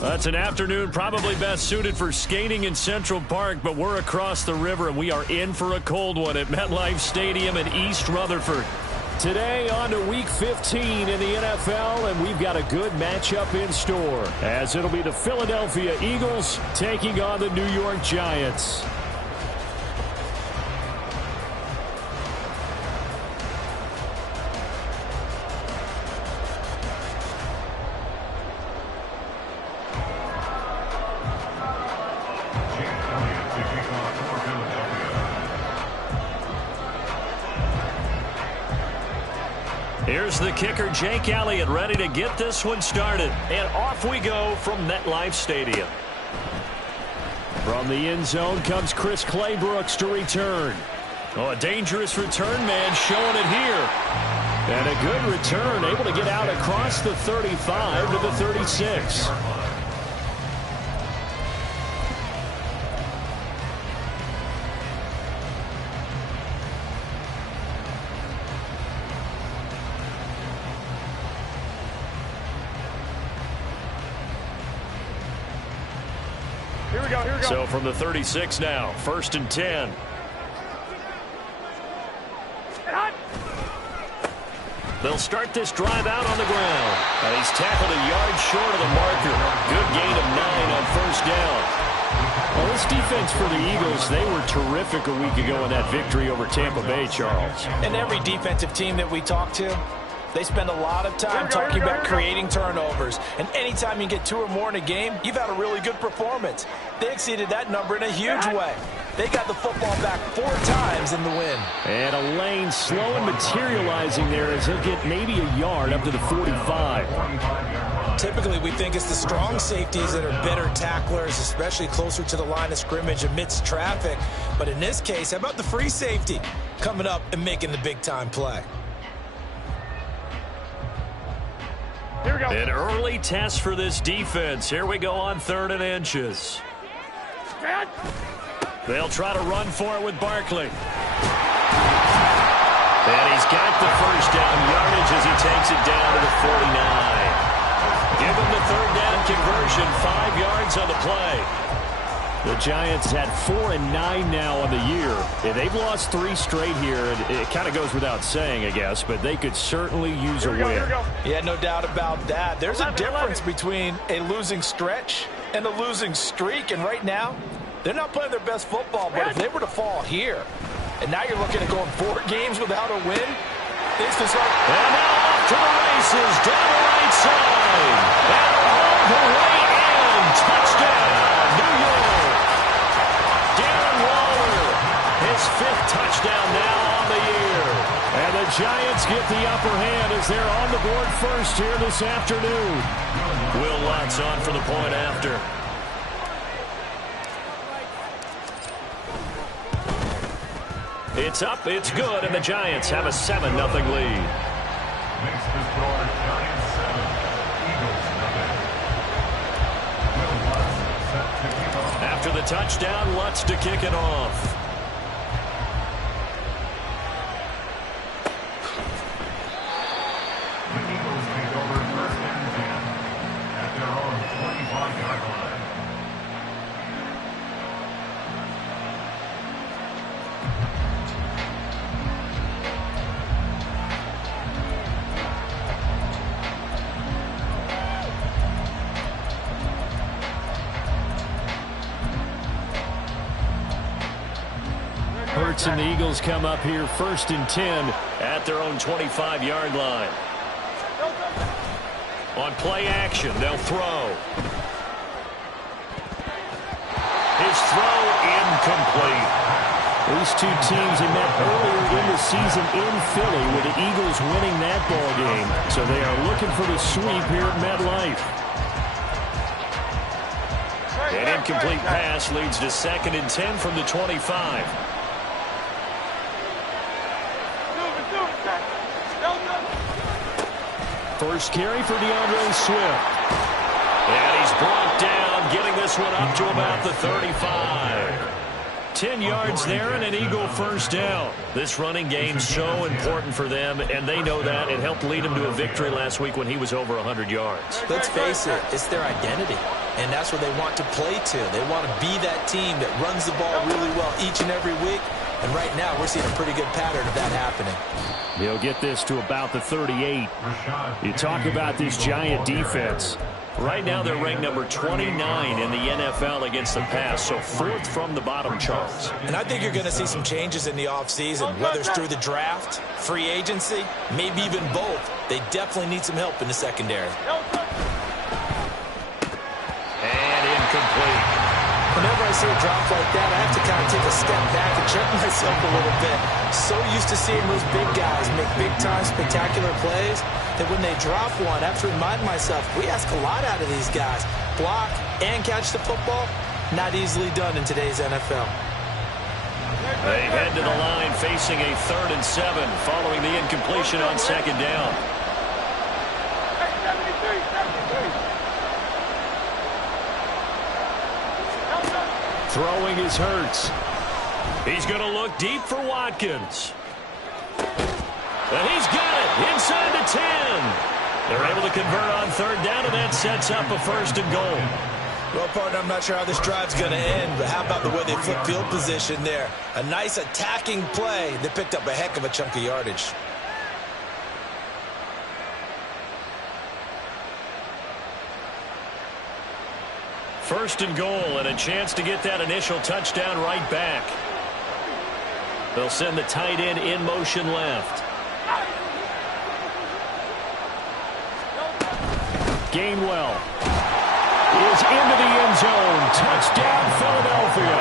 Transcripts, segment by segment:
That's an afternoon probably best suited for skating in Central Park, but we're across the river, and we are in for a cold one at MetLife Stadium in East Rutherford. Today on to Week 15 in the NFL, and we've got a good matchup in store, as it'll be the Philadelphia Eagles taking on the New York Giants. Here's the kicker, Jake Elliott, ready to get this one started. And off we go from MetLife Stadium. From the end zone comes Chris Claybrooks to return. Oh, a dangerous return man showing it here. And a good return, able to get out across the 35 to the 36. So from the 36 now, 1st and 10. They'll start this drive out on the ground. And he's tackled a yard short of the marker. Good gain of 9 on 1st down. Well, this defense for the Eagles, they were terrific a week ago in that victory over Tampa Bay, Charles. And every defensive team that we talk to, they spend a lot of time talking about creating turnovers. And anytime you get 2 or more in a game, you've had a really good performance. They exceeded that number in a huge way. They got the football back 4 times in the win. And a lane slow and materializing there as he'll get maybe a yard up to the 45. Typically, we think it's the strong safeties that are better tacklers, especially closer to the line of scrimmage amidst traffic. But in this case, how about the free safety coming up and making the big-time play? Here we go. An early test for this defense. Here we go on 3rd and inches. They'll try to run for it with Barkley. And he's got the 1st down yardage as he takes it down to the 49. Give him the 3rd down conversion, 5 yards on the play. The Giants had 4 and 9 now on the year. And they've lost 3 straight here. And it kind of goes without saying, I guess, but they could certainly use a win. Yeah, no doubt about that. There's a difference between a losing stretch and a losing streak. And right now, they're not playing their best football. But if they were to fall here, and now you're looking at going 4 games without a win, things can start. And now off to the races, down the right side. And all the way in. Touchdown, New York. Darren Waller, his 5th touchdown now on the year. And the Giants get the upper hand as they're on the board first here this afternoon. Will Lutz on for the point after. It's up, it's good, and the Giants have a 7-0 lead. After the touchdown, Lutz to kick it off. sacks, and the Eagles come up here 1st and 10 at their own 25-yard line. On play action, they'll throw. His throw incomplete. These two teams had met earlier in the season in Philly with the Eagles winning that ball game. So they are looking for the sweep here at MetLife. An incomplete pass leads to 2nd and 10 from the 25. First carry for DeAndre Swift. And he's brought down, getting this one up to about the 35. 10 yards there and an Eagle first down. This running game's so important for them, and they know that. It helped lead him to a victory last week when he was over 100 yards. Let's face it, it's their identity, and that's what they want to play to. They want to be that team that runs the ball really well each and every week, and right now we're seeing a pretty good pattern of that happening. He'll get this to about the 38. You talk about this Giant defense. Right now they're ranked number 29 in the NFL against the pass, so 4th from the bottom charts. And I think you're going to see some changes in the offseason, whether it's through the draft, free agency, maybe even both. They definitely need some help in the secondary. And incomplete. Whenever I see a drop like that, I have to kind of take a step back and check myself a little bit. So used to seeing those big guys make big-time spectacular plays that when they drop one, I have to remind myself, we ask a lot out of these guys. Block and catch the football, not easily done in today's NFL. They head to the line facing a 3rd and 7 following the incompletion on 2nd down. Throwing is Hurts. He's going to look deep for Watkins. And he's got it inside the 10. They're able to convert on 3rd down, and that sets up a 1st and goal. Well, partner, I'm not sure how this drive's going to end, but how about the way they flip field position there? A nice attacking play that picked up a heck of a chunk of yardage. First and goal, and a chance to get that initial touchdown right back. They'll send the tight end in motion left. Gainwell is into the end zone. Touchdown, Philadelphia.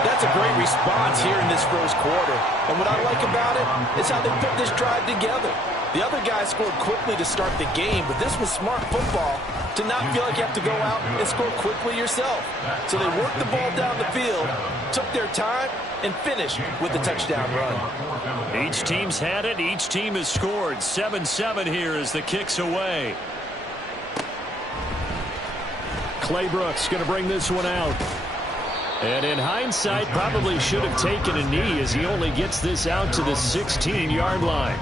That's a great response here in this first quarter. And what I like about it is how they put this drive together. The other guys scored quickly to start the game, but this was smart football to not feel like you have to go out and score quickly yourself. So they worked the ball down the field, took their time, and finished with the touchdown run. Each team's had it. Each team has scored. 7-7 here as the kick's away. Clay Brooks going to bring this one out. And in hindsight, probably should have taken a knee as he only gets this out to the 16-yard line.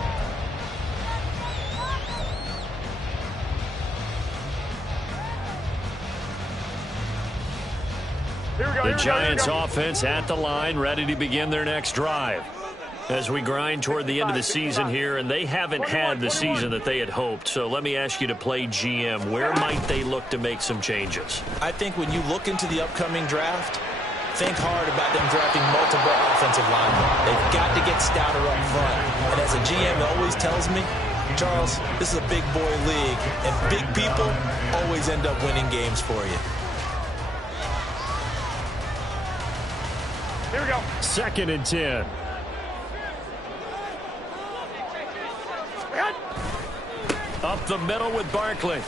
The Giants offense at the line, ready to begin their next drive. As we grind toward the end of the season here, and they haven't had the season that they had hoped. So let me ask you to play GM. Where might they look to make some changes? I think when you look into the upcoming draft, think hard about them drafting multiple offensive linemen. They've got to get stouter up front. And as a GM always tells me, Charles, this is a big boy league, and big people always end up winning games for you. Here we go. 2nd and 10. Up the middle with Barkley.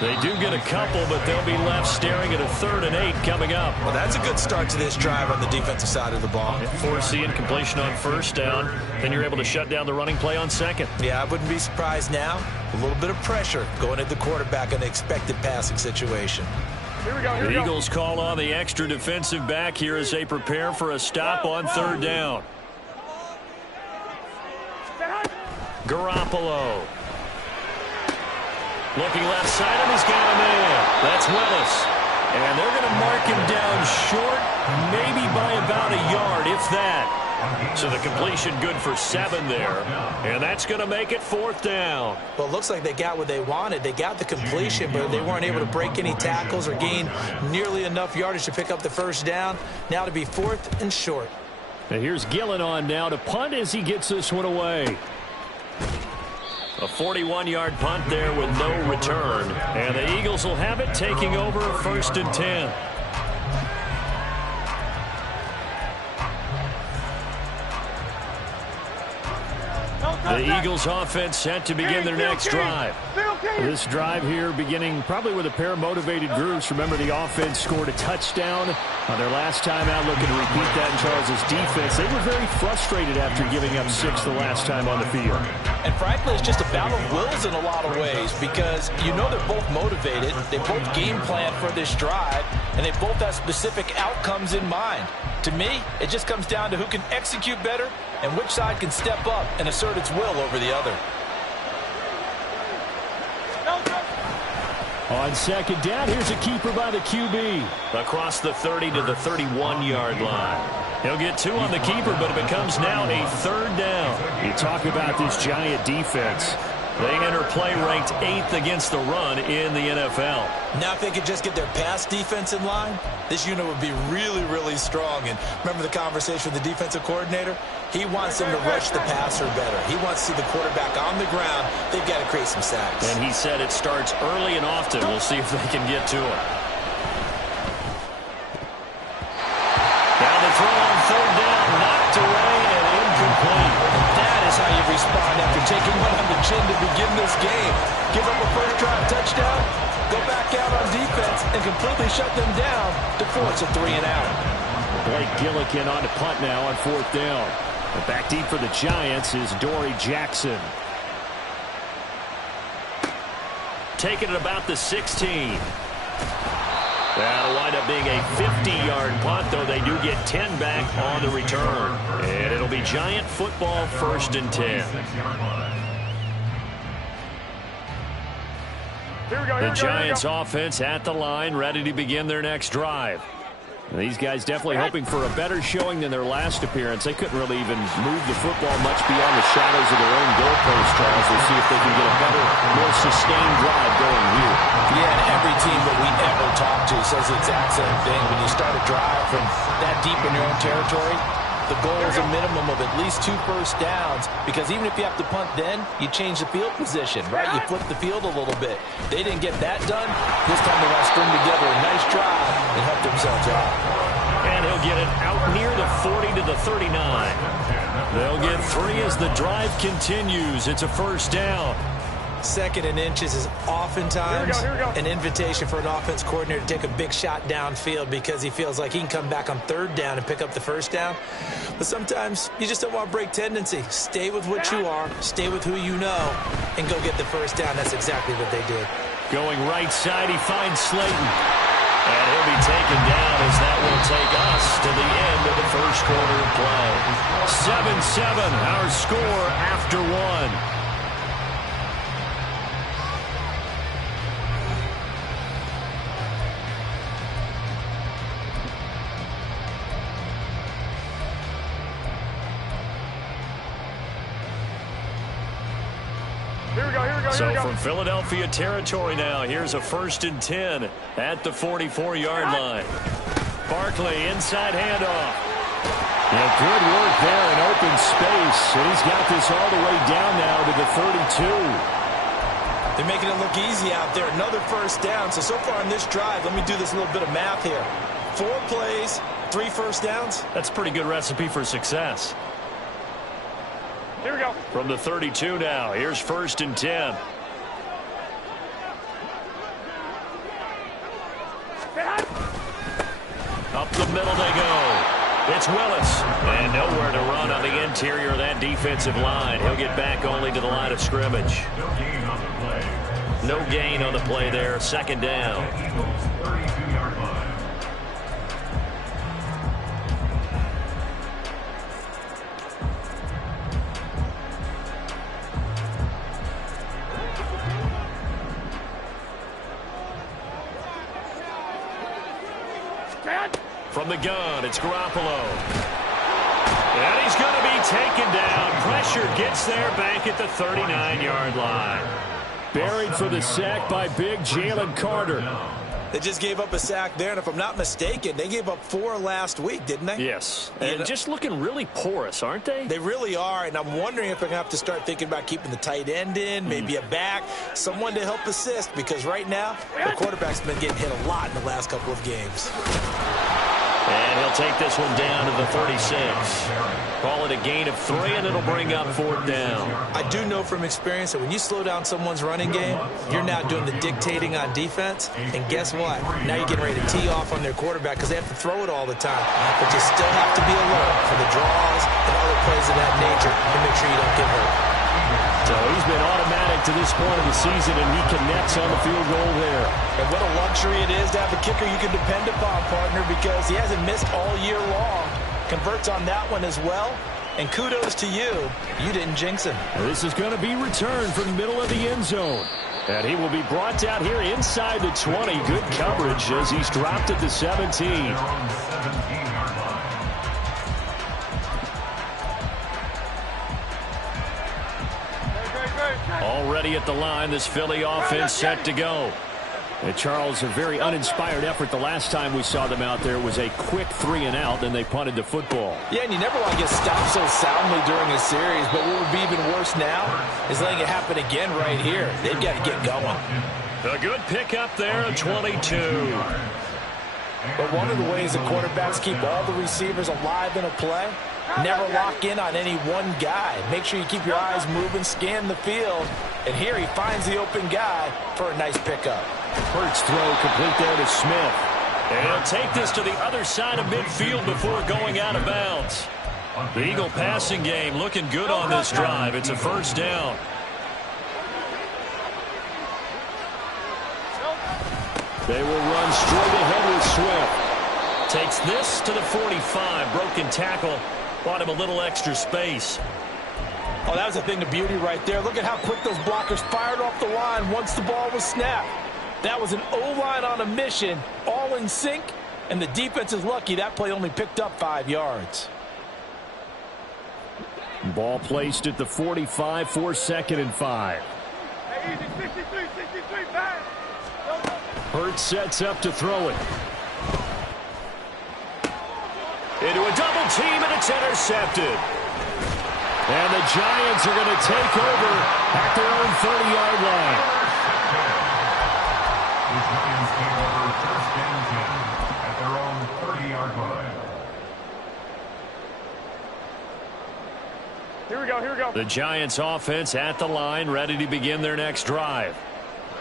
They do get a couple, but they'll be left staring at a 3rd and 8 coming up. Well, that's a good start to this drive on the defensive side of the ball. Force the incompletion on 1st down. Then you're able to shut down the running play on 2nd. Yeah, I wouldn't be surprised now. A little bit of pressure going at the quarterback in an expected passing situation. Here we go. The Eagles call on the extra defensive back here as they prepare for a stop on 3rd down. Garoppolo. Looking left side, and he's got a man. That's Willis. And they're going to mark him down short, maybe by about a yard, if that. So the completion good for 7 there. And that's going to make it 4th down. Well, it looks like they got what they wanted. They got the completion, but they weren't able to break any tackles or gain nearly enough yardage to pick up the 1st down. Now to be 4th and short. And here's Gillen on now to punt as he gets this one away. A 41-yard punt there with no return. And the Eagles will have it, taking over 1st and 10. The Eagles offense set to begin their next drive. This drive here beginning probably with a pair of motivated groups. Remember, the offense scored a touchdown on their last time out, looking to repeat that in Charles' defense. They were very frustrated after giving up 6 the last time on the field. And frankly, it's just a battle of wills in a lot of ways because you know they're both motivated. They both game plan for this drive, and they both have specific outcomes in mind. To me, it just comes down to who can execute better and which side can step up and assert its will over the other. On second down, here's a keeper by the QB. Across the 30 to the 31-yard line. He'll get 2 on the keeper, but it becomes now a 3rd down. You talk about this giant defense. They enter play ranked 8th against the run in the NFL. Now if they could just get their pass defense in line, this unit would be really, really strong. And remember the conversation with the defensive coordinator? He wants them to rush the passer better. He wants to see the quarterback on the ground. They've got to create some sacks. And he said it starts early and often. We'll see if they can get to him. Now the throw on 3rd down, knocked away and incomplete. That is how you respond after taking one on the chin to begin this game. Give up a first drive touchdown, go back out on defense, and completely shut them down to force a 3-and-out. Blake Gillikin on to punt now on 4th down. And back deep for the Giants is Dory Jackson. Taking it about the 16. That'll wind up being a 50-yard punt, though they do get 10 back on the return. And it'll be Giant football 1st and 10. The Giants offense at the line, ready to begin their next drive. These guys definitely hoping for a better showing than their last appearance. They couldn't really even move the football much beyond the shadows of their own goalpost, Charles. We'll see if they can get a better, more sustained drive going here. Yeah, and every team that we ever talk to says the exact same thing. When you start a drive from that deep in your own territory, the goal is a minimum of at least 2 first downs, because even if you have to punt then, you change the field position, right? You flip the field a little bit. They didn't get that done. This time they want to string together a nice drive and help themselves out. And he'll get it out near the 40 to the 39. They'll get 3 as the drive continues. It's a 1st down. 2nd and inches is oftentimes an invitation for an offense coordinator to take a big shot downfield because he feels like he can come back on 3rd down and pick up the 1st down. But sometimes you just don't want to break tendency. Stay with what you are, stay with who you know, and go get the 1st down. That's exactly what they did. Going right side, he finds Slayton. And he'll be taken down as that will take us to the end of the 1st quarter of play. 7-7, our score after 1. So from Philadelphia territory now, here's a 1st and 10 at the 44-yard line. Barkley, inside handoff. Yeah, good work there in open space. And he's got this all the way down now to the 32. They're making it look easy out there. Another 1st down. So far on this drive, let me do this little bit of math here. 4 plays, 3 first downs. That's a pretty good recipe for success. Here we go. From the 32 now, here's 1st and 10. Up the middle they go. It's Willis. And nowhere to run on the interior of that defensive line. He'll get back only to the line of scrimmage. No gain on the play there. 2nd down. From the gun, it's Garoppolo. And he's going to be taken down. Pressure gets there back at the 39-yard line. Buried for the sack by big Jalen Carter. They just gave up a sack there, and if I'm not mistaken, they gave up 4 last week, didn't they? Yes, and just looking really porous, aren't they? They really are, and I'm wondering if they're going to have to start thinking about keeping the tight end in, maybe a back, someone to help assist, because right now, the quarterback's been getting hit a lot in the last couple of games. And he'll take this one down to the 36. Call it a gain of 3, and it'll bring up 4th down. I do know from experience that when you slow down someone's running game, you're now doing the dictating on defense. And guess what? Now you're getting ready to tee off on their quarterback because they have to throw it all the time. But you still have to be alert for the draws and other plays of that nature to make sure you don't get hurt. So he's been automatic to this point of the season, and he connects on the field goal there. And what a luxury it is to have a kicker you can depend upon, partner, because he hasn't missed all year long. Converts on that one as well. And kudos to you. You didn't jinx him. This is going to be returned from the middle of the end zone. And he will be brought down here inside the 20. Good coverage as he's dropped at the 17. Already at the line, this Philly offense set to go. And Charles, a very uninspired effort the last time we saw them out there was a quick 3-and-out, then they punted the football. Yeah, and you never want to get stopped so soundly during a series, but what would be even worse now is letting it happen again right here. They've got to get going. A good pickup there at 22. But one of the ways the quarterbacks keep all the receivers alive in a play, never lock in on any one guy. Make sure you keep your eyes moving, scan the field, and here he finds the open guy for a nice pickup. Hurts throw complete there to Smith. And he'll take this to the other side of midfield before going out of bounds. The Eagle passing game looking good on this drive. It's a 1st down. They will run straight ahead with Swift. Takes this to the 45. Broken tackle. Bought him a little extra space. Oh, that was a thing of beauty right there. Look at how quick those blockers fired off the line once the ball was snapped. That was an O-line on a mission, all in sync, and the defense is lucky that play only picked up 5 yards. Ball placed at the 45 for 2nd and 5. Hurts sets up to throw it. Into a double team, and it's intercepted. And the Giants are going to take over at their own 30-yard line. The Giants take over 1st and 10 at their own 30-yard line. Here we go, here we go. The Giants offense at the line, ready to begin their next drive.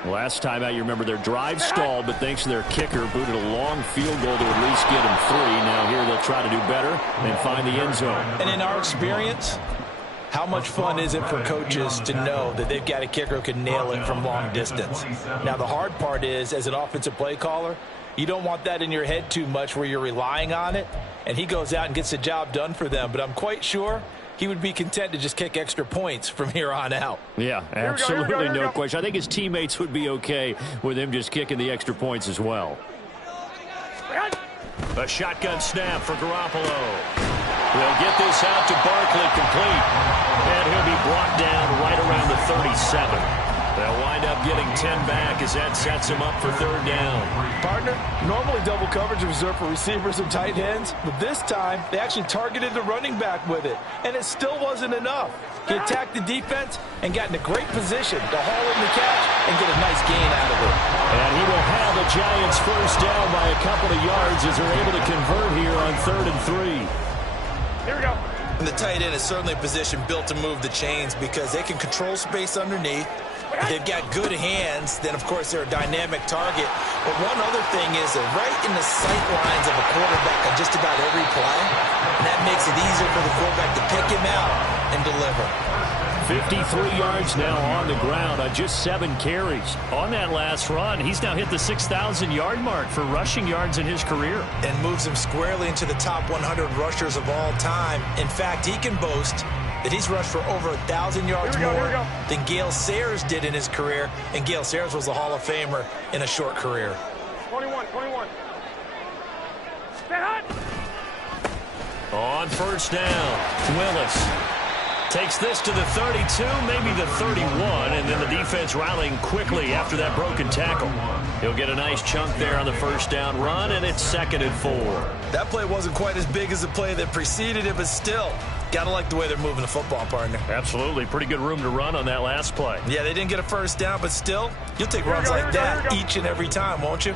Last time out, you remember their drive stalled, but thanks to their kicker, booted a long field goal to at least get them 3. Now here they'll try to do better and find the end zone. And in our experience, how much fun is it for coaches to know that they've got a kicker who can nail it from long distance? Now, the hard part is, as an offensive play caller, you don't want that in your head too much where you're relying on it, and he goes out and gets the job done for them. But I'm quite sure he would be content to just kick extra points from here on out. Yeah, absolutely no question. I think his teammates would be okay with him just kicking the extra points as well. A shotgun snap for Garoppolo. They'll get this out to Barkley complete. And he'll be brought down right around the 37. They'll wind up getting 10 back as that sets him up for 3rd down. Partner, normally double coverage is reserved for receivers and tight ends, but this time they actually targeted the running back with it, and it still wasn't enough. He attacked the defense and got in a great position to haul in the catch and get a nice gain out of it. And he will have the Giants 1st down by a couple of yards as they're able to convert here on 3rd and 3. Here we go. And the tight end is certainly a position built to move the chains because they can control space underneath. They've got good hands. Then, of course, they're a dynamic target. But one other thing is they're right in the sight lines of a quarterback on just about every play. And that makes it easier for the quarterback to pick him out and deliver. 53 yards now on the ground on just 7 carries. On that last run, he's now hit the 6,000-yard mark for rushing yards in his career. And moves him squarely into the top 100 rushers of all time. In fact, he can boast that he's rushed for over 1,000 yards more than Gale Sayers did in his career. And Gale Sayers was a Hall of Famer in a short career. 21. Stay hot. On 1st down, Willis. Takes this to the 32, maybe the 31, and then the defense rallying quickly after that broken tackle. He'll get a nice chunk there on the first down run, and it's 2nd and 4. That play wasn't quite as big as the play that preceded it, but still, got to like the way they're moving the football, partner. Absolutely. Pretty good room to run on that last play. Yeah, they didn't get a first down, but still, you'll take runs like that each and every time, won't you?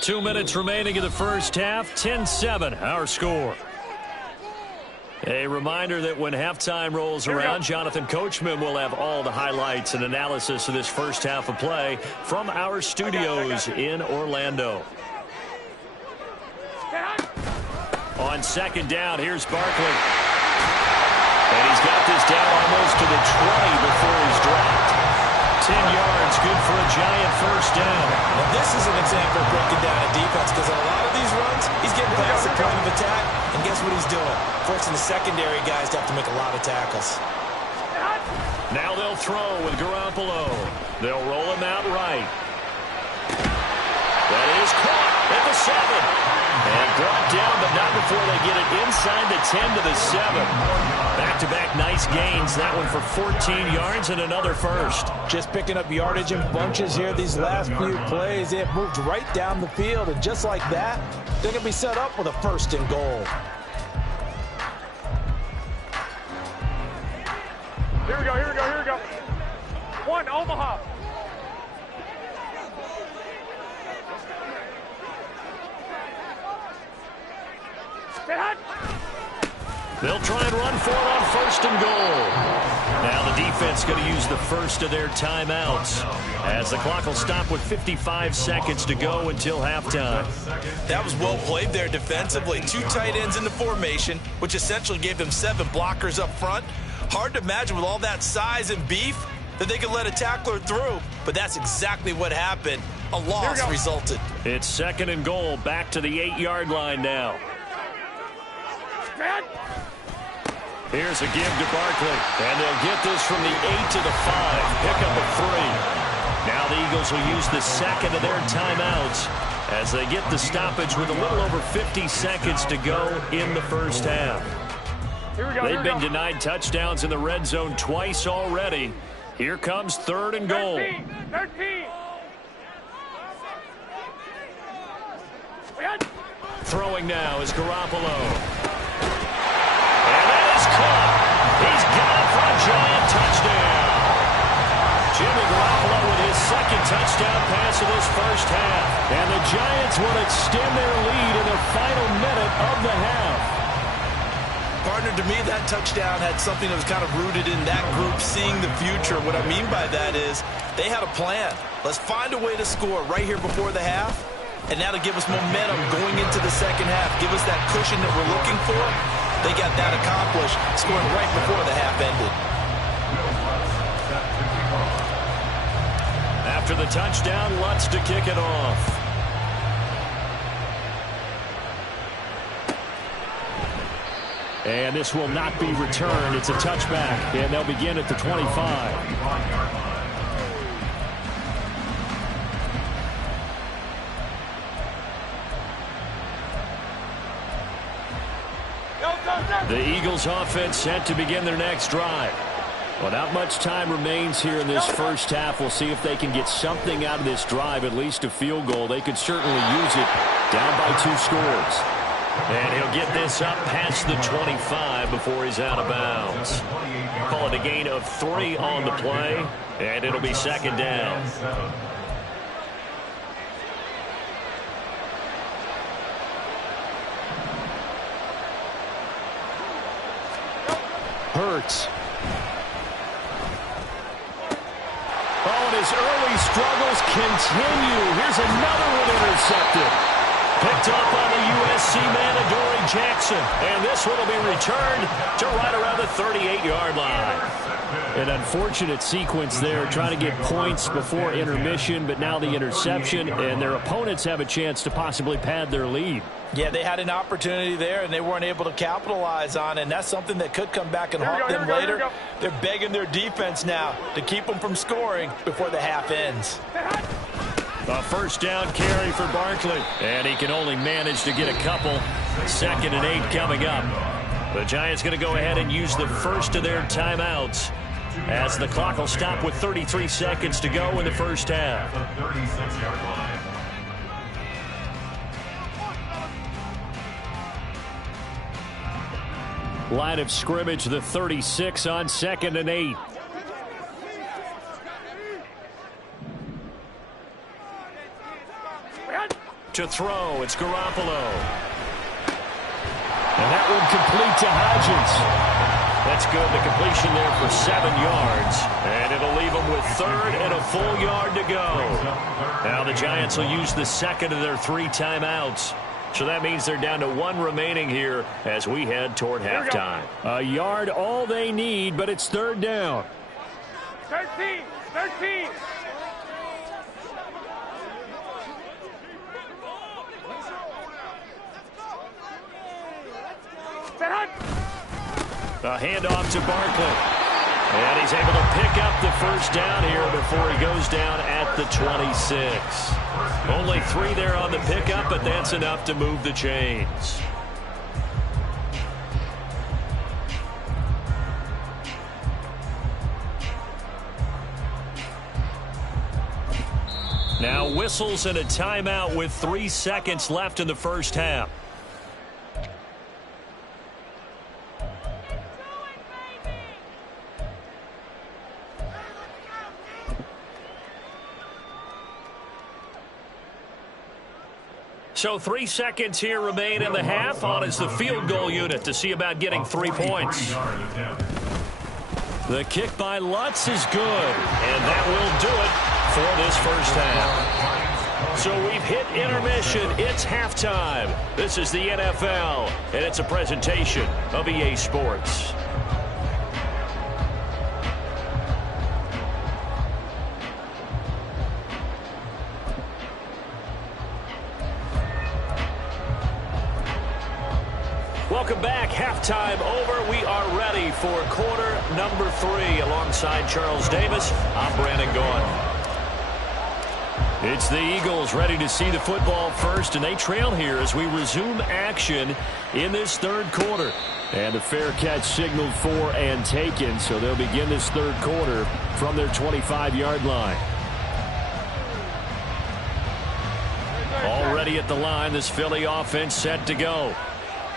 2 minutes remaining in the first half, 10-7, our score. A reminder that when halftime rolls around, Jonathan Coachman will have all the highlights and analysis of this first half of play from our studios in Orlando. On 2nd down, here's Barkley. And he's got this down almost to the 20 before he's dropped. 10 yards, good for a Giant first down. Now this is an example of breaking down a defense, because on a lot of these runs, he's getting past the point of attack, and guess what he's doing? Forcing the secondary guys to have to make a lot of tackles. Now they'll throw with Garoppolo. They'll roll him out right. That is caught at the 7. And brought down, but not before they get it inside the 10 to the 7. Back-to-back nice gains. That one for 14 yards and another first. Just picking up yardage in bunches here these last few plays. They have moved right down the field, and just like that, they're going to be set up with a 1st and goal. Here we go, here we go, here we go. 1, Omaha. They'll try and run for it on 1st and goal. Now the defense going to use the first of their timeouts as the clock will stop with 55 seconds to go until halftime. That was well played there defensively. 2 tight ends in the formation, which essentially gave them 7 blockers up front. Hard to imagine with all that size and beef that they could let a tackler through, but that's exactly what happened. A loss resulted. It's 2nd and goal, back to the 8-yard line now. Here's a give to Barkley, and they'll get this from the 8 to the 5. Pick up a 3. Now the Eagles will use the 2nd of their timeouts as they get the stoppage with a little over 50 seconds to go in the first half. They've been denied touchdowns in the red zone twice already. Here comes 3rd and goal. 13. Throwing now is Garoppolo. Caught. He's got it for a Giant touchdown. Jimmy Garoppolo with his 2nd touchdown pass of this first half. And the Giants will extend their lead in the final minute of the half. Partner, to me, that touchdown had something that was kind of rooted in that group seeing the future. What I mean by that is they had a plan. Let's find a way to score right here before the half. And that'll give us momentum going into the second half. Give us that cushion that we're looking for. They got that accomplished, scoring right before the half ended. After the touchdown, Lutz to kick it off. And this will not be returned. It's a touchback, and they'll begin at the 25. The Eagles offense set to begin their next drive. Well, not much time remains here in this first half. We'll see if they can get something out of this drive, at least a field goal. They could certainly use it down by 2 scores. And he'll get this up past the 25 before he's out of bounds. Call it a gain of 3 on the play, and it'll be 2nd down. Hurts. Oh, and his early struggles continue. Here's another one intercepted. Picked up on the USC man, Adoree Jackson. And this one will be returned to right around the 38-yard line. An unfortunate sequence there, trying to get points before intermission, but now the interception, and their opponents have a chance to possibly pad their lead. Yeah, they had an opportunity there, and they weren't able to capitalize on it, and that's something that could come back and haunt them later. They're begging their defense now to keep them from scoring before the half ends. A first down carry for Barkley, and he can only manage to get a couple. 2nd and 8 coming up. The Giants going to go ahead and use the first of their timeouts as the clock will stop with 33 seconds to go in the first half. The 36-yard line. Line of scrimmage, the 36 on 2nd and 8. To throw, it's Garoppolo. And that one complete to Hodgins. That's good. The completion there for 7 yards. And it'll leave them with 3rd and a full yard to go. Now the Giants will use the second of their 3 timeouts. So that means they're down to 1 remaining here as we head toward halftime. A yard all they need, but it's 3rd down. 13. A handoff to Barkley. And he's able to pick up the first down here before he goes down at the 26. Only 3 there on the pickup, but that's enough to move the chains. Now whistles and a timeout with 3 seconds left in the first half. So 3 seconds here remain in the half. On is the field goal unit to see about getting 3 points. The kick by Lutz is good, and that will do it for this first half. So we've hit intermission. It's halftime. This is the NFL, and it's a presentation of EA Sports. Welcome back. Halftime over. We are ready for quarter number 3. Alongside Charles Davis, I'm Brandon Gaudin. It's the Eagles ready to see the football first, and they trail here as we resume action in this 3rd quarter. And a fair catch signaled for and taken, so they'll begin this 3rd quarter from their 25-yard line. Already at the line, this Philly offense set to go.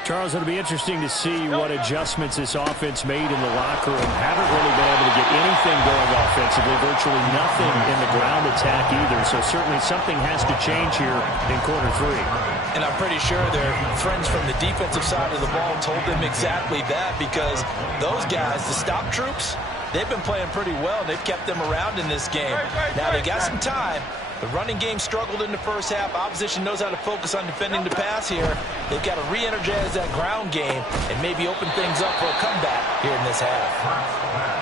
Charles, it'll be interesting to see what adjustments this offense made in the locker room. Haven't really been able to get anything going offensively, virtually nothing in the ground attack either. So certainly something has to change here in quarter 3. And I'm pretty sure their friends from the defensive side of the ball told them exactly that, because those guys, the stop troops, they've been playing pretty well. They've kept them around in this game. Now they got some time. The running game struggled in the first half. Opposition knows how to focus on defending the pass here. They've got to re-energize that ground game and maybe open things up for a comeback here in this half.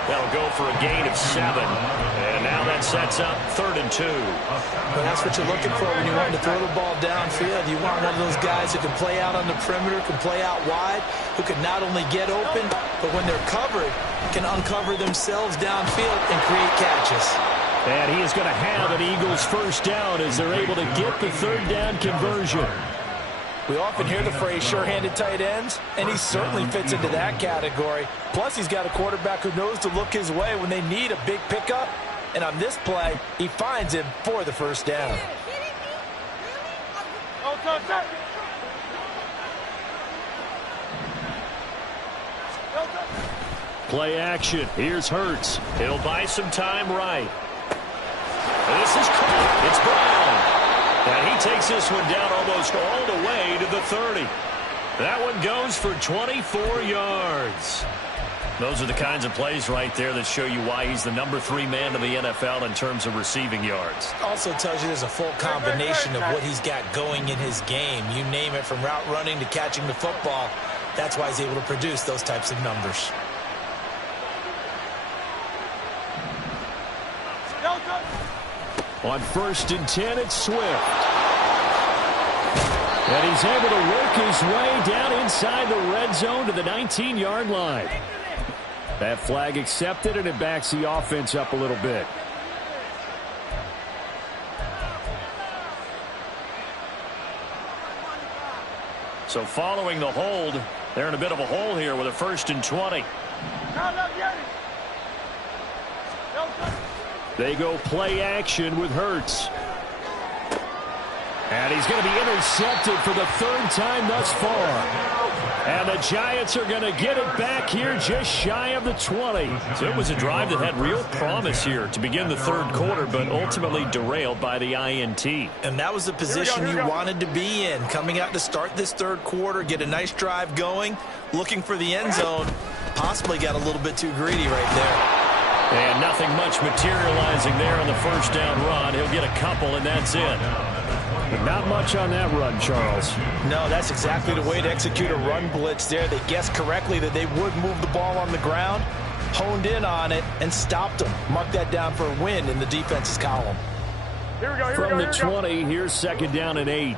That'll go for a gain of 7. And now that sets up 3rd and 2. Well, that's what you're looking for when you want to throw the ball downfield. You want one of those guys who can play out on the perimeter, can play out wide, who can not only get open, but when they're covered, can uncover themselves downfield and create catches. And he is going to have an Eagles first down as they're able to get the 3rd down conversion. We often hear the phrase sure-handed tight ends, and he certainly fits into that category. Plus, he's got a quarterback who knows to look his way when they need a big pickup. And on this play, he finds him for the first down. Play action. Here's Hurts. He'll buy some time right. This is caught. It's Brown. And he takes this one down almost all the way to the 30. That one goes for 24 yards. Those are the kinds of plays right there that show you why he's the number 3 man in the NFL in terms of receiving yards. Also tells you there's a full combination of what he's got going in his game. You name it, from route running to catching the football. That's why he's able to produce those types of numbers. On 1st and 10, it's Swift. And he's able to work his way down inside the red zone to the 19-yard line. That flag accepted, and it backs the offense up a little bit. So following the hold, They're in a bit of a hole here with a 1st and 20. They go play action with Hurts. And he's going to be intercepted for the 3rd time thus far. And the Giants are going to get it back here just shy of the 20. So it was a drive that had real promise here to begin the 3rd quarter, but ultimately derailed by the INT. And that was the position you wanted to be in. Coming out to start this 3rd quarter, get a nice drive going, looking for the end zone. Possibly got a little bit too greedy right there. And nothing much materializing there on the 1st down run. He'll get a couple, and that's it. But not much on that run, Charles. No, that's exactly the way to execute a run blitz there. They guessed correctly that they would move the ball on the ground, honed in on it, and stopped them. Mark that down for a win in the defense's column. Here we go, From the 20, here's 2nd down and 8.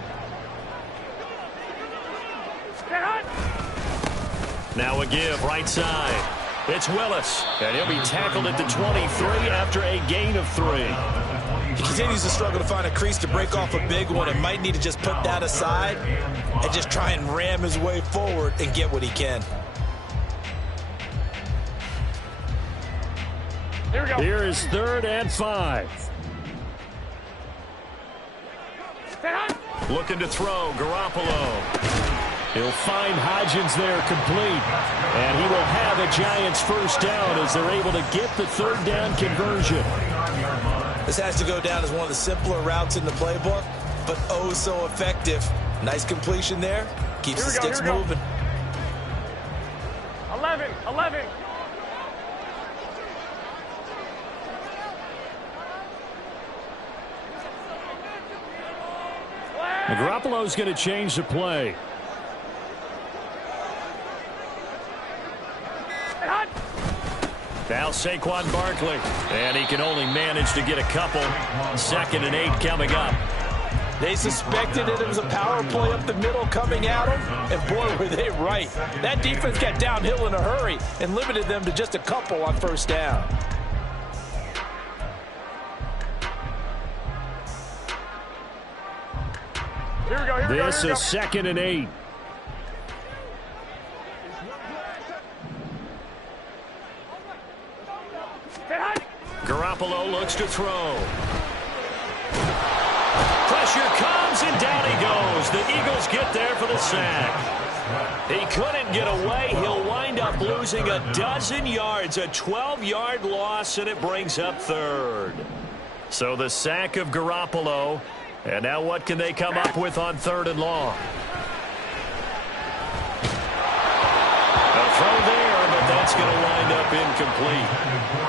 Now a give, right side. It's Willis, and he'll be tackled at the 23 after a gain of 3. He continues to struggle to find a crease to break off a big one and might need to just put that aside and just try and ram his way forward and get what he can. Here we go. Here is 3rd and 5. Looking to throw, Garoppolo. He'll find Hodgins there complete. And he will have a Giants 1st down as they're able to get the 3rd down conversion. This has to go down as one of the simpler routes in the playbook, but oh so effective. Nice completion there. Keeps the sticks moving. 11. Garoppolo's going to change the play. Now Saquon Barkley. And he can only manage to get a couple. 2nd and 8 coming up. They suspected it was a power play up the middle coming at them, and boy, were they right. That defense got downhill in a hurry and limited them to just a couple on 1st down. Here we go. This is 2nd and 8. Garoppolo looks to throw. Pressure comes, and down he goes. The Eagles get there for the sack. He couldn't get away. He'll wind up losing a dozen yards, a 12-yard loss, and it brings up 3rd. So the sack of Garoppolo. And now what can they come up with on 3rd and long? A throw there, but that's going to wind up incomplete.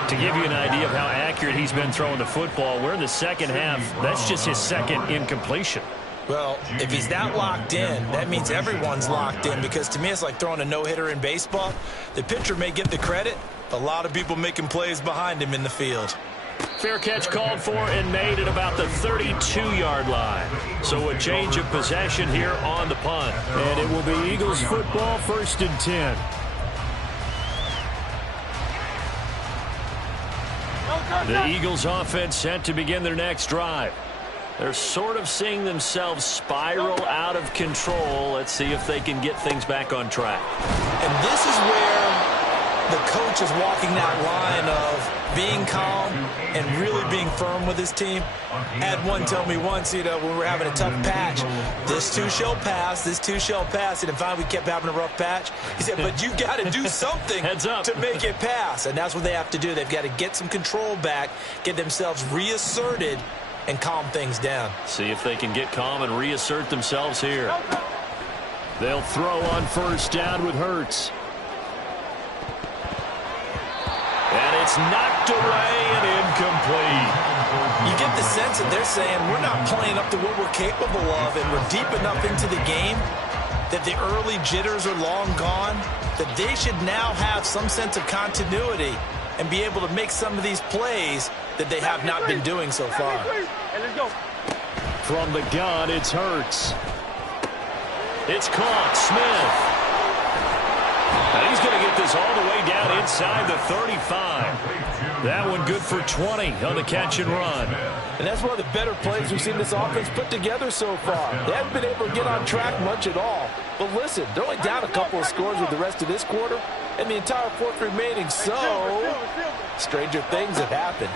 To give you an idea of how accurate he's been throwing the football, we're in the 2nd half. That's just his 2nd incompletion. Well, if he's that locked in, that means everyone's locked in, because to me it's like throwing a no-hitter in baseball. The pitcher may get the credit, a lot of people making plays behind him in the field. Fair catch called for and made at about the 32-yard line. So a change of possession here on the punt. And it will be Eagles football, 1st and 10. The Eagles offense set to begin their next drive. They're sort of seeing themselves spiral out of control. Let's see if they can get things back on track. And this is where the coach is walking that line of being calm and really being firm with his team. Had one tell me once, when we're having a tough patch, this too shall pass, this too shall pass. And finally we kept having a rough patch. He said, but you got to do something Heads up. to make it pass. And that's what they have to do. They've got to get some control back, get themselves reasserted, and calm things down. See if they can get calm and reassert themselves here. They'll throw on 1st down with Hurts. And it's knocked away and incomplete. You get the sense that they're saying we're not playing up to what we're capable of, and we're deep enough into the game that the early jitters are long gone, that they should now have some sense of continuity and be able to make some of these plays that they have not been doing so far. And let's go. From the gun, it's Hurts. It's caught. Smith. And he's going to get this all the way down inside the 35. That one good for 20 on the catch and run. And that's one of the better plays we've seen this offense put together so far. They haven't been able to get on track much at all. But listen, they're only down a couple of scores with the rest of this quarter and the entire fourth remaining, so stranger things have happened.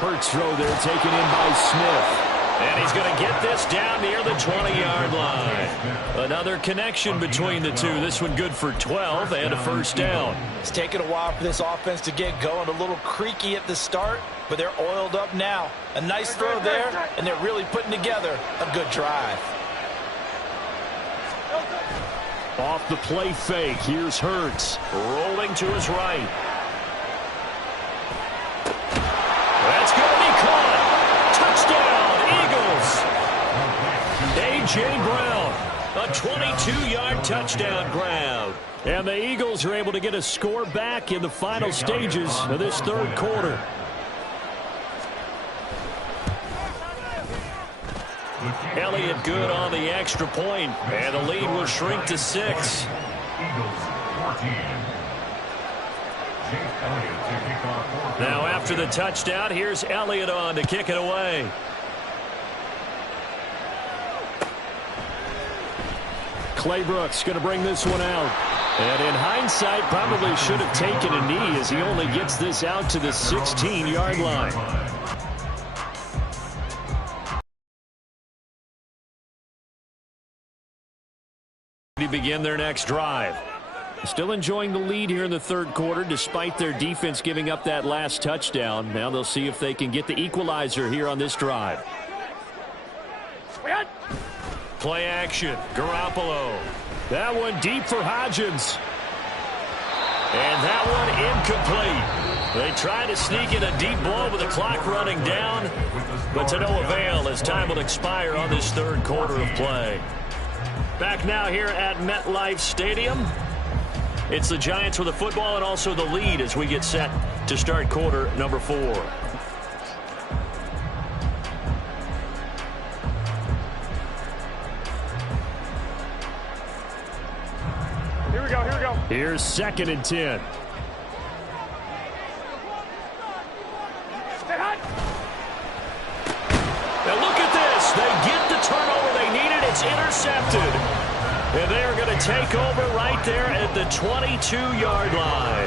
Hurts throw there taken in by Smith. And he's going to get this down near the 20-yard line. Another connection between the two. This one good for 12 and a first down. It's taken a while for this offense to get going. A little creaky at the start, but they're oiled up now. A nice throw there, and they're really putting together a good drive. Off the play fake, here's Hurts. Rolling to his right. That's going to be caught. Touchdown, Eagles. A.J. Brown, a 22-yard touchdown grab. And the Eagles are able to get a score back in the final stages of this third quarter. Elliott good on the extra point, and the lead will shrink to 6. Now after the touchdown, here's Elliott on to kick it away. Claybrooks going to bring this one out. And in hindsight, probably should have taken a knee as he only gets this out to the 16-yard line. To begin their next drive. Still enjoying the lead here in the third quarter despite their defense giving up that last touchdown. Now they'll see if they can get the equalizer here on this drive. Play action. Garoppolo. That one deep for Hodgins. And that one incomplete. They try to sneak in a deep blow with the clock running down, but to no avail as time will expire on this third quarter of play. Back now here at MetLife Stadium. It's the Giants with the football and also the lead as we get set to start quarter number 4. Here we go, here we go. Here's 2nd and 10. Now look at this. They get the turnover they needed. It's intercepted. And they're going to take over right there at the 22-yard line.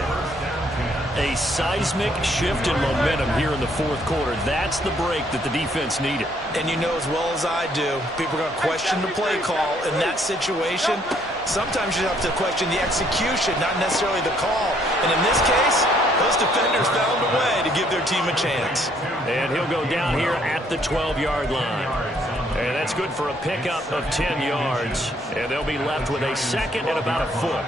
A seismic shift in momentum here in the fourth quarter. That's the break that the defense needed. And you know as well as I do, people are going to question the play call in that situation. Sometimes you have to question the execution, not necessarily the call. And in this case, those defenders found a way to give their team a chance. And he'll go down here at the 12-yard line. And that's good for a pickup of 10 yards. And they'll be left with a second and about a foot.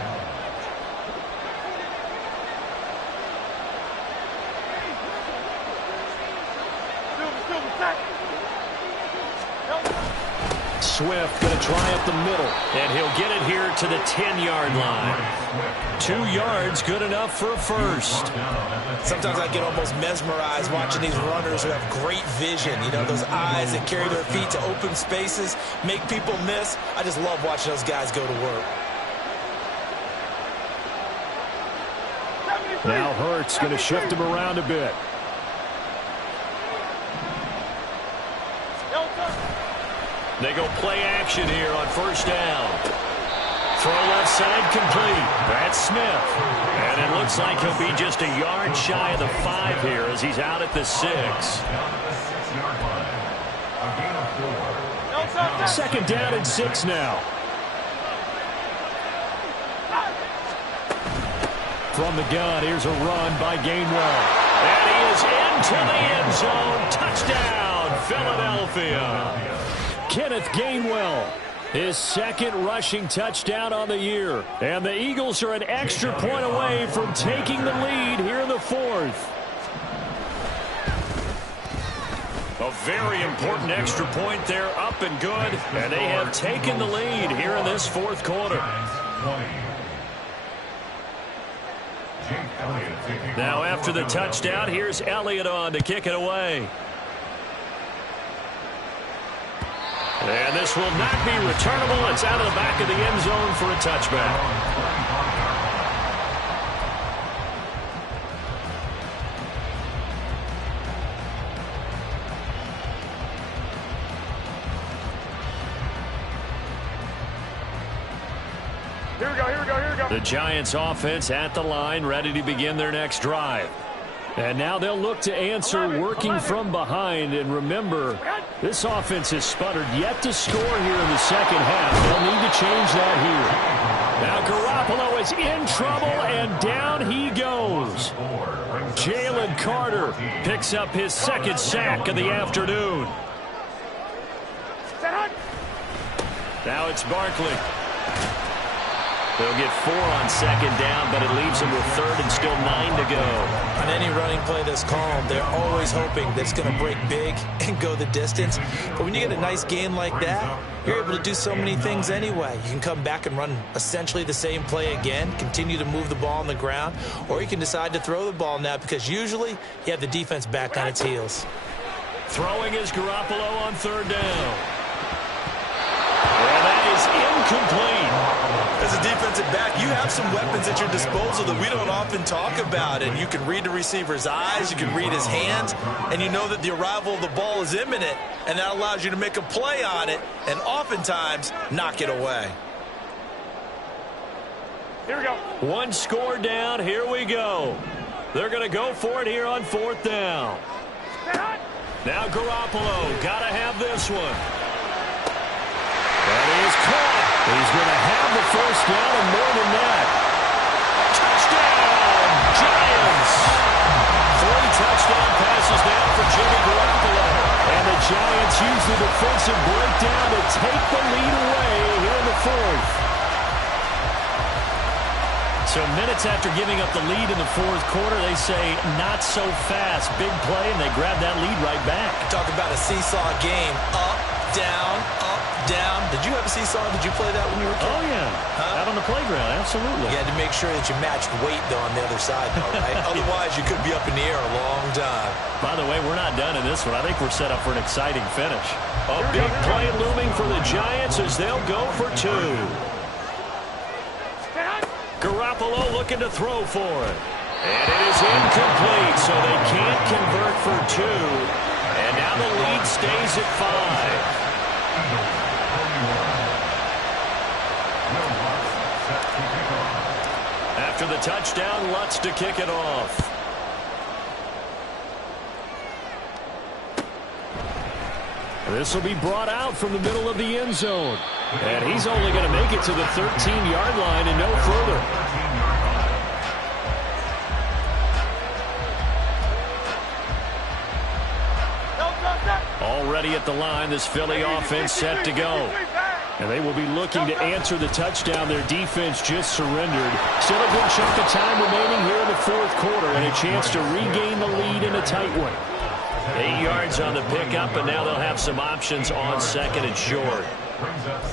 Swift going to try up the middle. And he'll get it here to the 10-yard line. 2 yards, good enough for a first. Sometimes I get almost mesmerized watching these runners who have great vision. You know, those eyes that carry their feet to open spaces, make people miss. I just love watching those guys go to work. Now Hurts going to shift him around a bit. They go play action here on first down. Throw left side complete. That's Smith. And it looks like he'll be just a yard shy of the 5 here as he's out at the 6. 2nd down and 6 now. From the gun, here's a run by Gainwell. And he is into the end zone. Touchdown, Philadelphia. Kenneth Gainwell, his 2nd rushing touchdown on the year. And the Eagles are an extra point away from taking the lead here in the 4th. A very important extra point there, up and good. And they have taken the lead here in this 4th quarter. Now after the touchdown, here's Elliott on to kick it away. And this will not be returnable. It's out of the back of the end zone for a touchback. Here we go, here we go, here we go. The Giants offense at the line, ready to begin their next drive. And now they'll look to answer working from behind. And remember, this offense has sputtered yet to score here in the second half. They'll need to change that here. Now Garoppolo is in trouble, and down he goes. Jalen Carter picks up his second sack of the afternoon. Now it's Barkley. They'll get 4 on second down, but it leaves them with third and still 9 to go. On any running play that's called, they're always hoping that it's going to break big and go the distance. But when you get a nice game like that, you're able to do so many things anyway. You can come back and run essentially the same play again, continue to move the ball on the ground, or you can decide to throw the ball now because usually you have the defense back on its heels. Throwing is Garoppolo on third down. And that is incomplete. As a defensive back, you have some weapons at your disposal that we don't often talk about, and you can read the receiver's eyes, you can read his hands, and you know that the arrival of the ball is imminent, and that allows you to make a play on it and oftentimes knock it away. Here we go. 1 score down. Here we go. They're going to go for it here on 4th down. Now Garoppolo. Got to have this one. That is caught. He's going to have the first down and more than that. Touchdown, Giants. 3 touchdown passes now for Jimmy Garoppolo. And the Giants use the defensive breakdown to take the lead away here in the 4th. So minutes after giving up the lead in the 4th quarter, they say not so fast. Big play, and they grab that lead right back. Talk about a seesaw game. Up, down, up, down. Did you have a seesaw? Did you play that when you were a kid? Oh, yeah. Out on the playground, absolutely. You had to make sure that you matched weight, though, on the other side, though, right? Otherwise, you could be up in the air a long time. By the way, we're not done in this one. I think we're set up for an exciting finish. A big play looming for the Giants as they'll go for 2. Garoppolo looking to throw for it. And it is incomplete, so they can't convert for 2. And now the lead stays at 5. After the touchdown, Lutz to kick it off. This will be brought out from the middle of the end zone. And he's only going to make it to the 13-yard line and no further. Already at the line, this Philly offense set to go. And they will be looking to answer the touchdown their defense just surrendered. Still a good chunk of time remaining here in the 4th quarter and a chance to regain the lead in a tight one. 8 yards on the pickup, and now they'll have some options on 2nd and short.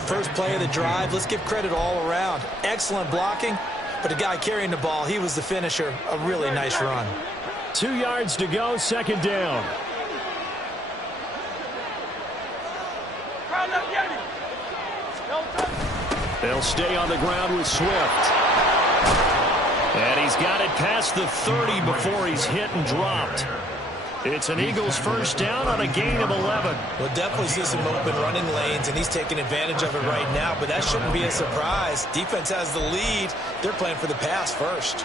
First play of the drive, let's give credit all around. Excellent blocking, but the guy carrying the ball, he was the finisher. A really nice run. 2 yards to go, 2nd down. They'll stay on the ground with Swift. And he's got it past the 30 before he's hit and dropped. It's an Eagles first down on a gain of 11. We'll definitely see some open running lanes, and he's taking advantage of it right now, but that shouldn't be a surprise. Defense has the lead. They're playing for the pass first.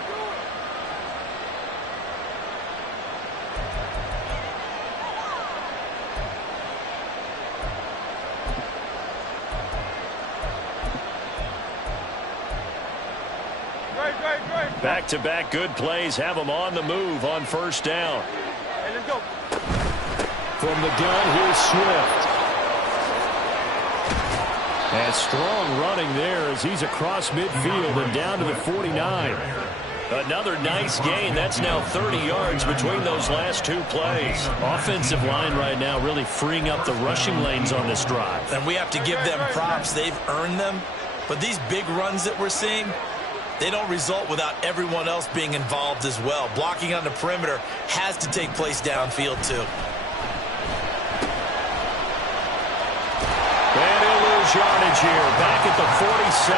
Back-to-back good plays have them on the move on first down. Hey, let's go. From the gun, here's Swift. And strong running there as he's across midfield and down to the 49. Another nice gain. That's now 30 yards between those last 2 plays. Offensive line right now really freeing up the rushing lanes on this drive. And we have to give them props. They've earned them. But these big runs that we're seeing, they don't result without everyone else being involved as well. Blocking on the perimeter has to take place downfield, too. And he'll lose yardage here, back at the 47.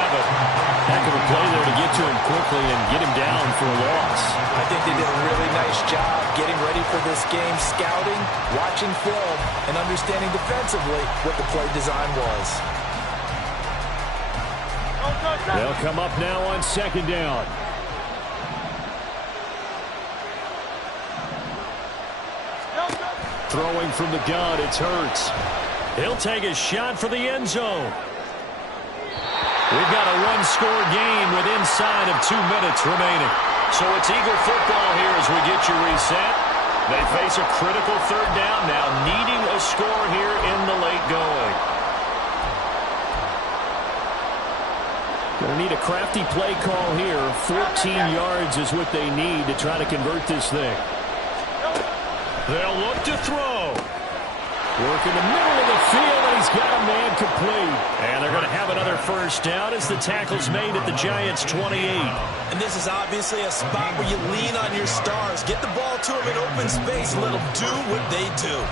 Heck of a play there to get to him quickly and get him down for a loss. I think they did a really nice job getting ready for this game, scouting, watching film, and understanding defensively what the play design was. They'll come up now on second down. Throwing from the gun, it's Hurts. He'll take a shot for the end zone. We've got a one-score game with inside of 2 minutes remaining. So it's Eagle football here as we get you reset. They face a critical third down now, needing a score here in the late going. Going to need a crafty play call here. 14 yards is what they need to try to convert this thing. They'll look to throw. Work in the middle of the field, and he's got a man complete. And they're going to have another first down as the tackle's made at the Giants' 28. And this is obviously a spot where you lean on your stars. Get the ball to them in open space. Let them do what they do.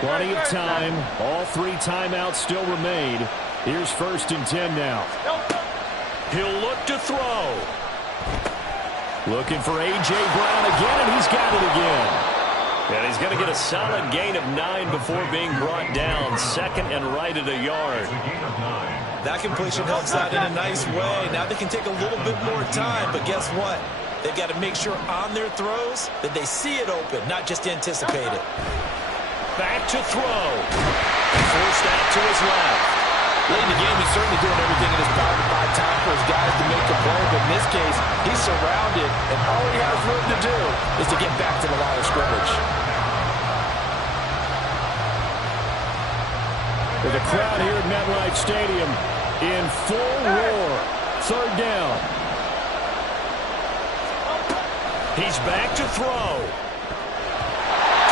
Plenty of time. All 3 timeouts still remain. Here's 1st and 10 now. He'll look to throw. Looking for A.J. Brown again, and he's got it again. And he's going to get a solid gain of 9 before being brought down. 2nd and right at a yard. That completion helps out in a nice way. Now they can take a little bit more time, but guess what? They've got to make sure on their throws that they see it open, not just anticipate it. Back to throw. Forced out to his left. Late in the game, he's certainly doing everything in his power to buy time for his guys to make the play, but in this case, he's surrounded, and all he has room to do is to get back to the line of scrimmage. With a crowd here at MetLife Stadium in full roar. 3rd down. He's back to throw.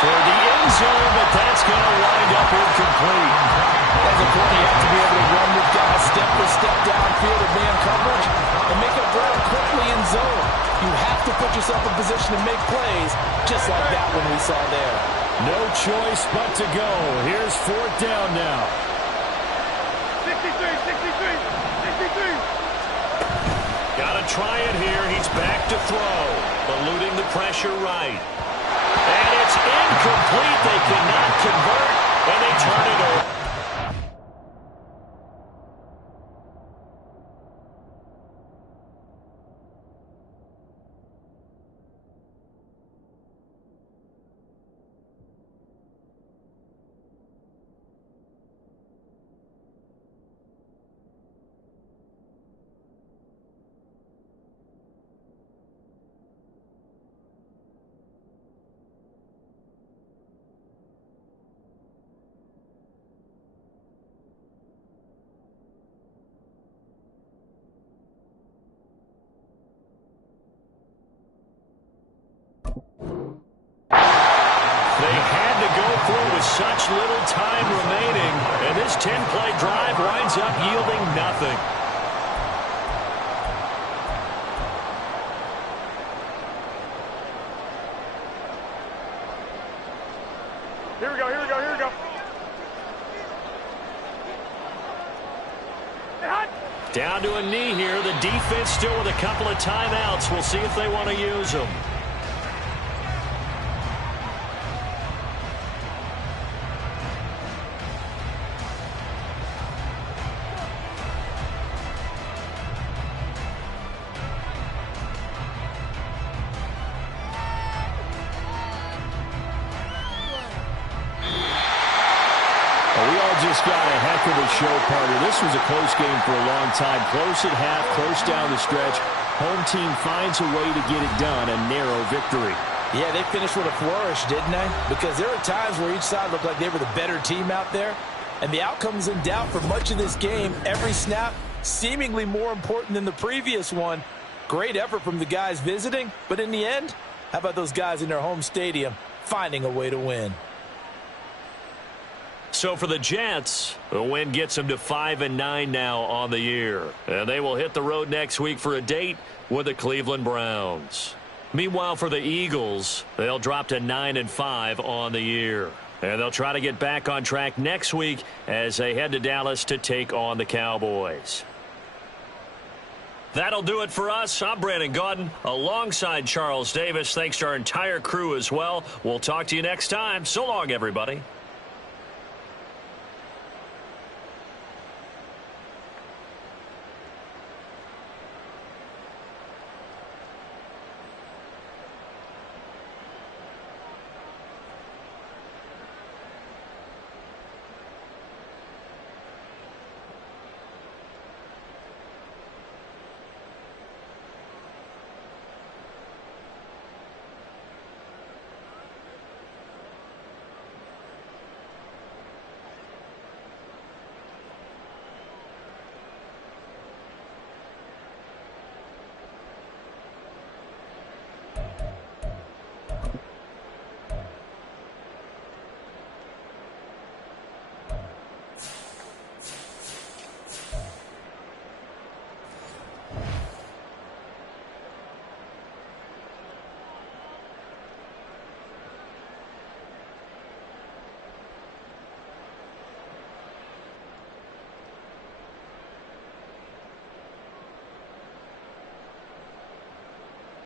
Toward the end zone, but that's going to wind up incomplete. As a point, you have to be able to run with guys step for step downfield of man coverage and make up ground quickly in zone. You have to put yourself in position to make plays, just like that one we saw there. No choice but to go. Here's 4th down now. 63. Got to try it here. He's back to throw, eluding the pressure right. And it's incomplete. They cannot convert, and they turn it over. Such little time remaining, and this 10-play drive winds up yielding nothing. Here we go. Down to a knee here. The defense still with a couple of timeouts. We'll see if they want to use them. Just got a heck of a show, partner. This was a close game for a long time. Close at half, close down the stretch. Home team finds a way to get it done. A narrow victory. Yeah, they finished with a flourish, didn't they? Because there were times where each side looked like they were the better team out there. And the outcome's in doubt for much of this game. Every snap seemingly more important than the previous one. Great effort from the guys visiting. But in the end, how about those guys in their home stadium finding a way to win? So for the Jets, the win gets them to 5-9 now on the year. And they will hit the road next week for a date with the Cleveland Browns. Meanwhile, for the Eagles, they'll drop to 9-5 on the year. And they'll try to get back on track next week as they head to Dallas to take on the Cowboys. That'll do it for us. I'm Brandon Gaudin alongside Charles Davis. Thanks to our entire crew as well. We'll talk to you next time. So long, everybody.